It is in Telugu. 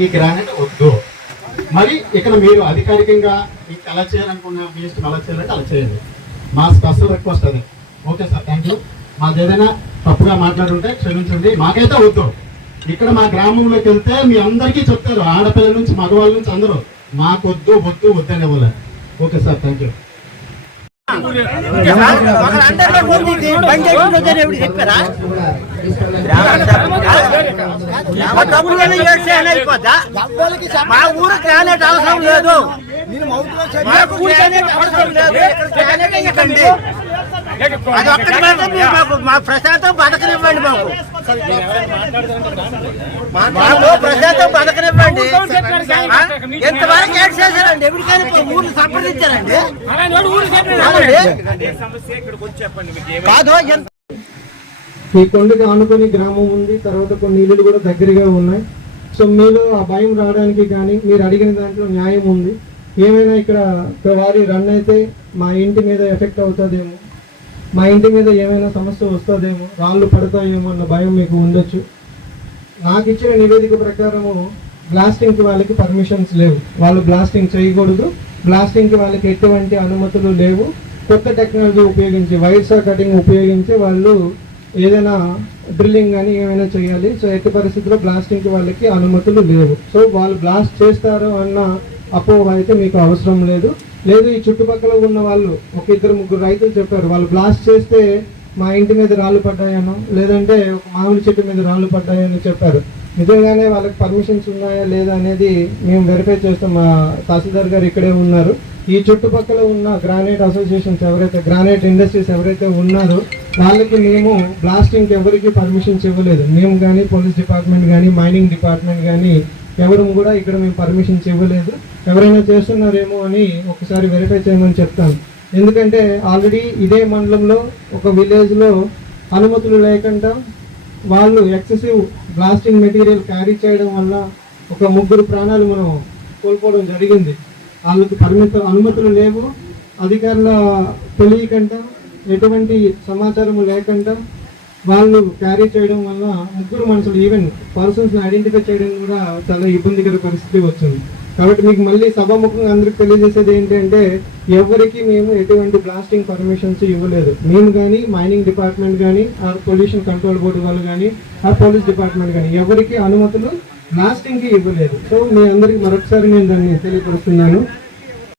ఈ గ్రానైట్ వద్దు. మరి ఇక్కడ మీరు అధికారికంగా మీకు కళ చేయాలనుకున్న మీ ఇష్టం అలా చేయాలంటే అలా చేయండి. మా స్పెషల్ రిక్వెస్ట్ అదే. Okay sir thank you. మాది ఏదైనా తప్పుగా మాట్లాడుంటే క్షమించండి. మాకైతే వద్దు. ఇక్కడ మా గ్రామంలోకి వెళ్తే మీ అందరికీ చెప్తారు. ఆడపిల్లల నుంచి మగవాళ్ళ నుంచి అందరూ మాకు వద్దు వద్దు వద్దనే వాళ్ళే ఓకే సార్ థ్యాంక్ యూ చెప్పారా? ఊరు మా ఊరు గ్రానైట్ అవసరం లేదు. అది ఒక్కటి మాకు మా ప్రశాంతం బతకనివ్వండి మాకు. మాకు ప్రశాంతం బతకనివ్వండి? ఎంతవరకు ఏడ్ చేశారండి? ఎవరికైనా ఇప్పుడు ఊర్లు సంప్రదించారండి. కాదు ఎంత ఈ కొండకి ఆనుకొని గ్రామం ఉంది తర్వాత కొన్ని ఇల్లులు కూడా దగ్గరగా ఉన్నాయి. సో మీలో ఆ భయం రావడానికి కానీ మీరు అడిగిన దాంట్లో న్యాయం ఉంది. ఏమైనా ఇక్కడ వారి రన్ అయితే మా ఇంటి మీద ఎఫెక్ట్ అవుతుందేమో? మా ఇంటి మీద ఏమైనా సమస్య వస్తుందేమో? రాళ్ళు పడతాయేమో అన్న భయం మీకు ఉండొచ్చు. నాకు ఇచ్చిన నివేదిక ప్రకారము బ్లాస్టింగ్కి వాళ్ళకి పర్మిషన్స్ లేవు. వాళ్ళు బ్లాస్టింగ్ చేయకూడదు. బ్లాస్టింగ్కి వాళ్ళకి ఎటువంటి అనుమతులు లేవు. కొత్త టెక్నాలజీ ఉపయోగించి వైర్సా కటింగ్ ఉపయోగించి వాళ్ళు ఏదైనా డ్రిల్లింగ్ కానీ ఏమైనా చేయాలి సో ఎట్టి పరిస్థితుల్లో బ్లాస్టింగ్కి వాళ్ళకి అనుమతులు లేవు. సో వాళ్ళు బ్లాస్ట్ చేస్తారు అన్న అపోహ అయితే మీకు అవసరం లేదు. లేదు ఈ చుట్టుపక్కల ఉన్న వాళ్ళు ఒక ఇద్దరు ముగ్గురు రైతులు చెప్పారు వాళ్ళు బ్లాస్ట్ చేస్తే మా ఇంటి మీద రాళ్ళు పడ్డాయనో లేదంటే ఒక మామిడి చెట్టు మీద రాళ్ళు పడ్డాయని చెప్పారు. నిజంగానే వాళ్ళకి పర్మిషన్స్ ఉన్నాయా లేదా అనేది మేము వెరిఫై చేస్తాం. మా తహసీల్దార్ గారు ఇక్కడే ఉన్నారు. ఈ చుట్టుపక్కల ఉన్న గ్రానైట్ అసోసియేషన్స్ ఎవరైతే గ్రానైట్ ఇండస్ట్రీస్ ఎవరైతే ఉన్నారో వాళ్ళకి మేము బ్లాస్టింగ్ ఎవరికి పర్మిషన్స్ ఇవ్వలేదు. మేము కానీ పోలీస్ డిపార్ట్మెంట్ కానీ మైనింగ్ డిపార్ట్మెంట్ కానీ ఎవరు కూడా ఇక్కడ మేము పర్మిషన్స్ ఇవ్వలేదు. ఎవరైనా చేస్తున్నారేమో అని ఒకసారి వెరిఫై చేయమని చెప్తాను. ఎందుకంటే ఆల్రెడీ ఇదే మండలంలో ఒక విలేజ్లో అనుమతులు లేకుండా వాళ్ళు ఎక్సెసివ్ బ్లాస్టింగ్ మెటీరియల్ క్యారీ చేయడం వల్ల ఒక ముగ్గురు ప్రాణాలు మనం కోల్పోవడం జరిగింది. వాళ్ళకి పరిమిత అనుమతులు లేవు. అధికారుల తెలియకుండా ఎటువంటి సమాచారం లేకుండా వాళ్ళు క్యారీ చేయడం వల్ల ముగ్గురు మనుషులు ఈవెన్ పర్సన్స్ ఐడెంటిఫై చేయడం కూడా చాలా ఇబ్బందికర పరిస్థితి వచ్చింది. కాబట్టి మీకు మళ్ళీ సభాముఖంగా అందరికి తెలియజేసేది ఏంటంటే ఎవరికి మేము ఎటువంటి బ్లాస్టింగ్ పర్మిషన్స్ ఇవ్వలేదు. మేము కానీ మైనింగ్ డిపార్ట్మెంట్ కానీ ఆ పొల్యూషన్ కంట్రోల్ బోర్డు వాళ్ళు కానీ ఆ పోలీస్ డిపార్ట్మెంట్ కానీ ఎవరికి అనుమతులు బ్లాస్టింగ్కి ఇవ్వలేదు. సో మీ అందరికి మరొకసారి నేను దాన్ని తెలియపరుస్తున్నాను.